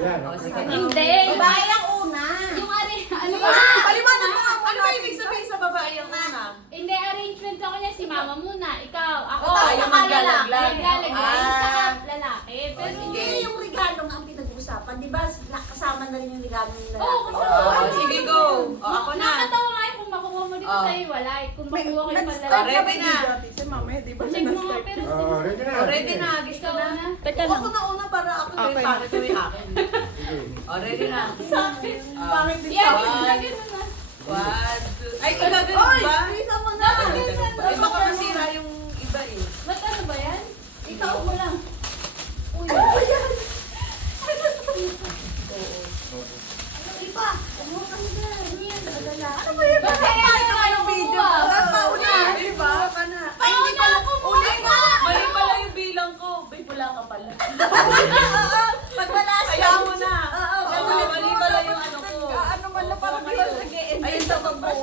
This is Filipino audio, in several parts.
Hindi. Babae ang una. Yung ano ba? Paliwanag mo nga. Ano ba ibig sabihin sa babae ang una? Hindi, arrangement ako niya si mama muna. Ikaw, ako. Ayaw maglalaglag. Maglalaglag. Saka lalaki. Pero Hindi yung regalo nga ang pinag-uusapan. Di ba kasama na rin yung regalo ng lalaki? Oo, kasama. Sige, go. Ako na. Nakakatawa nga yun kung makuha mo, di ba sa'yo wala. Kung makuha ko yung Nag-start lalaki. ka ba na? Si mama, di ba siya Check mo nga, na-start? pero Ready na. Ready na. Gusto ikaw na. na. Teka Ako na una para ako yung Okay. pangit yung akin. Ready na. Sakit. Pangit din Yan, sa lagyan mo na. 1, 2, ay, gagawin ba? Isa mo na! Eh, baka masira yung iba eh. Ba't ano ba yan? Ikaw mo lang. Uy. Ano ba yan? Iba. Ano ka na? Ano yan? Ano ba yan? Bakit ano ka yung Video. Pauna. Diba? Ka na. Ay, hindi pala. Uli nga. Mali pala yung bilang ko. Bay, pula ka pala. Pag wala siya. Kaya mo na. Mali pala yung ano ko. Ano man na parang nag-e-end. Ayun sa pagbuo.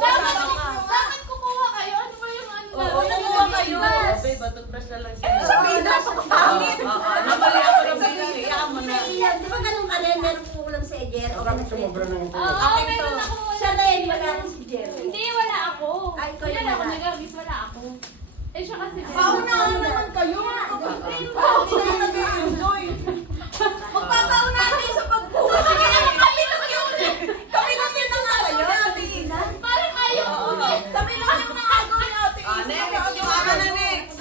Bakit kukuha kayo? Ano ba yung ano na? Oo, nakuha kayo. Bay, batutbrush na lang siya. Sabihin na, pangit. Namali ako ng bilang. Iyakan mo na. Di ba ganun ka rin? Meron kulang si Ejer. O Bakit sumobra ng ito? Oo, Akin meron to. ako. siya na yun, wala rin si Jer. Hindi, wala ako. Ay, ikaw Wala yung ako wala. nag-agis, wala ako. Eh, siya kasi. Paunahan naman kayo. Hindi na nag-e-enjoy. Magpapaunahan kayo sa pagbukas. Sige, ano kami naman yung Kami lang yun ang kayo. parang ayaw ko na. Kami lang yung nakagawa ni ate. Next. Si Mama na next.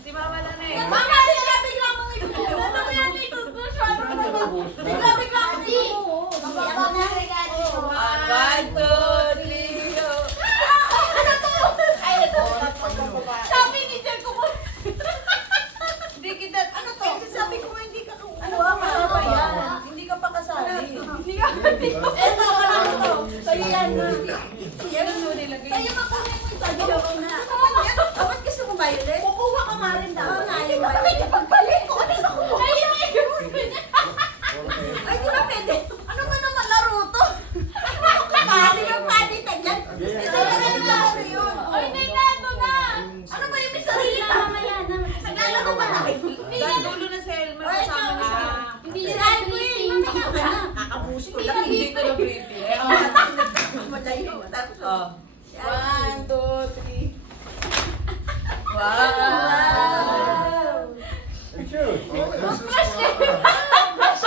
Si Mama na next. Mama, bigla-bigla mo ngayon. Ano ba yan? Itutbrush, ano ba naman? Bigla-bigla mo ngayon. Ako na regalo ko. 1, 2, 3, go. Ay, ito. Sabi ni Jen ko po. Hindi kita, ano to? Sabi ko hindi ka Ano ba? Ano ba yan? Hindi ka pa kasali. Ito, wala ko to. Sa'yo yan. Yan ang nilagay. Sa'yo makunin mo ito. Joke na. Bakit gusto mo violet? Kukuha ka nga rin daw. Hindi ka makikipagpalit. Kung ano yung kukuha. Ay, yung ayun. Ay, di ba pwede? Ano ba naman laro to? Pwede ka pwede tagyan. Ito na yung laro yun. Ay, hindi na, ito na. Ano ba yung may sarili ka? Mamaya na. Naglalaro pa na. Dulo na si Elmer kasama ni siya. Hindi Si na Alvin, mamaya ka na. Kakapuso ko lang. Hindi ko na briefing. Eh, Malayo. oh. 1, 2, 3. Wow! Shoot.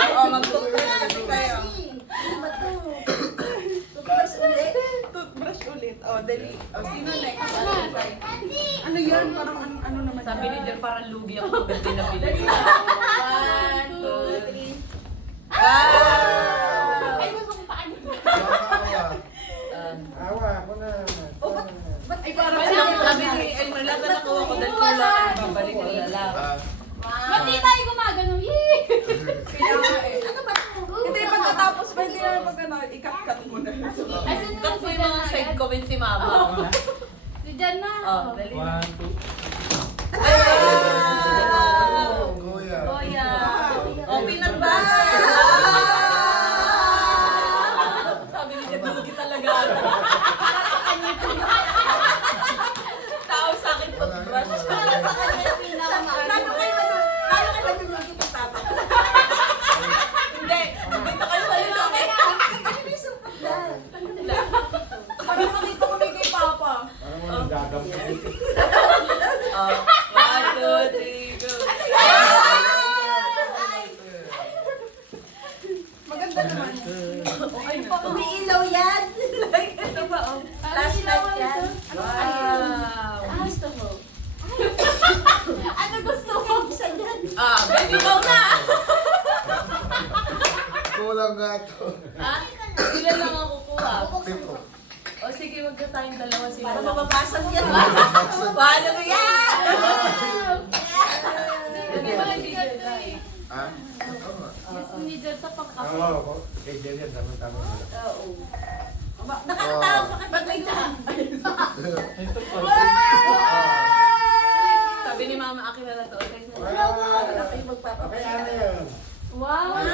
Oh, mag-toothbrush tayo. Ano ba to? Toothbrush ulit? Toothbrush ulit. Oh, dali. Oh, sino next? Ano yan? Parang ano naman yan? Sabi ni Jer, parang lugi ako pag pinabili. 1, 2, 3. Wow! Ay, gusto kong paano. Awa, ako na. Ay, parang sabi ni Elmer, lahat na nakuha ko dahil kulang. Babalik ko na lang. Ba't di tayo gumagano? Yee! Kaya nga eh. Ano ba to? Hindi, pagkatapos ba hindi na pag ano, ikat-cut mo na. Asan na Cut si mo yung Jen mga na side agad? comment si Mama. Si Jen na. Oh, dali. 1, 2. Ay, wow! Kuya. Goya! Oh, peanut butter! Sabi ni Jer, lugi talaga ako. Tao sa akin, toothbrush. Para sa kanya yung pinakamahal. Lalo kayo nalulugi ng papa. Hindi, dito kayo malulugi. Ano yung supot na? Parang nakita ko na kay Papa. Parang mo nagdadam. Oh, 1, 2, 3, go. Maganda naman. Okay na. Umiilaw yan. Ito ba, oh? Flashlight yan. Wow! Gusto mo? Ano gusto mo? Isa yan. Ah, baby mo na! Kulang nga to. Ha? Ilan lang ako kuha? Bubuksan ko. O sige, wag ka tayong dalawa sila. Para mababasag yan. Paano ba yan? Hindi ba hindi ka ito eh? Ha? Tama. Gusto ni Jen sa pangkape. Oo, kay Jerian, tama-tama. Oo. Nakakatawag pa kapag may tahan. Sabi ni Mama, akin na lang to. Okay, Wala ko. Wala kayo magpapapay. Okay, ano yun? Wow! Wow!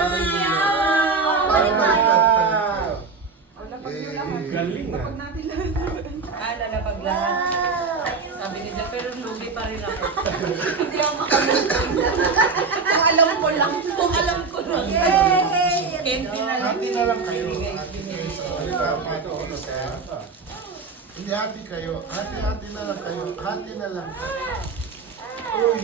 Lapag nyo lahat. Galing ah. Lapag natin lahat. Kala na paglahat. Wow. Sabi ni Jeff, pero lugi pa rin ako. Hindi ako makalimutan. Kung alam ko lang. Kung alam ko lang. Yay! Candy na lang. Hati na lang kayo. Hati kayo sa isa. Hindi hati kayo. Hati na lang kayo. Hati na lang. Uy.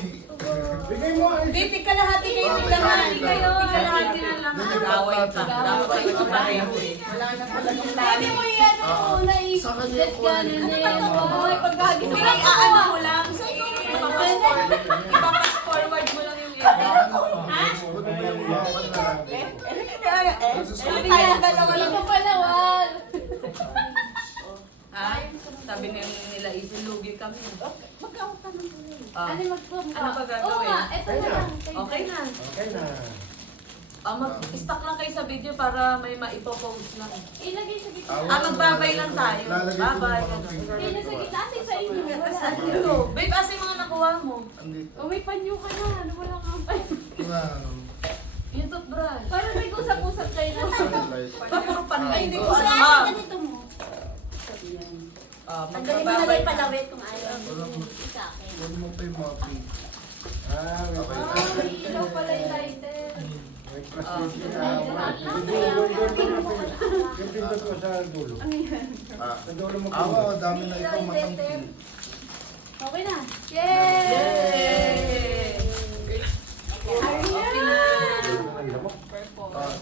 Bigay mo. Di, kalahati kayo. Kalahati kayo. Kalahati na lang. Away pa. Away pa pareho eh. Wala na pala yung Pwede mo yan una Sa kanya i-get po. ka na niya. Ay, pagkagis mo Sige, aano mo lang. Ipapas forward mo lang yung edit. Buti mo yung laban na lang. Sabi niya, hindi ka pala, wal. Ha? Sabi nila, isilugi kami. Ah. Ano magpumpa? Ano ba gagawin? Oo nga, eto na lang. Okay na. Okay na. Mag-stock lang kayo sa video para may maipopost lang. Ilagay sa gitna. Magbabay lang tayo. Lalagay ko Babay. ng mga finger. Hindi na sa gitna. Kasi sa inyo. Wala. Ito. Babe, asa yung mga nakuha mo? Andito. O may panyo ka na. Ano wala kang panyo? Wala. Yung toothbrush. Parang may usap-usap kayo na. Sunlight. Ba, puro panlay. hindi Ano? ko Kasi Ah, ganito mo. Tanggalin mo na magbabay lang yung ka. palawit kung ayaw mo sa akin. Huwag mo pa yung mga pink. Okay. Oh, may ilaw pala yung lighter. Yung pindot ko sa dulo. Sa dulo mo Awa, dami na ito matangkin. Okay na. Yay! Yay! Okay na.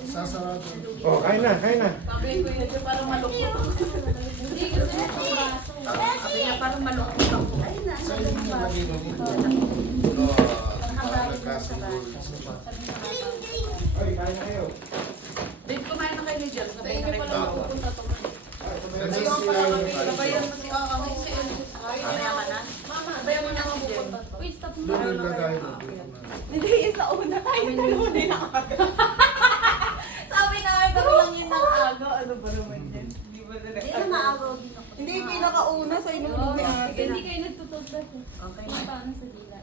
Sasarado. Oh, kain na, kain na. Sabi ko yun siya parang malukot. Hindi, gusto niya sa braso. Sabi niya parang malukot ako. Sa inyo nilagay mo dito. Nagkasundo. Ay, kain na kayo. Babe, kumain na kayo ni Jel. Sabay na Hindi kayo. pala mapupunta to. Kasi sila yung Sabayan mo si Mamaya ka na. Sabayan mo na si Jel. Wait, stop mo. doon nilagay mo. Hindi, sa una tayo dalawa din aga. Sabi na ay kami lang yun ng aga. Ano ba naman yan? Hindi ba Hindi talaga? na maagaw din ako. Hindi, pinakauna sa inyo Oh, ni ate. hindi kayo nagtutugtog. Okay. Paano sa dila?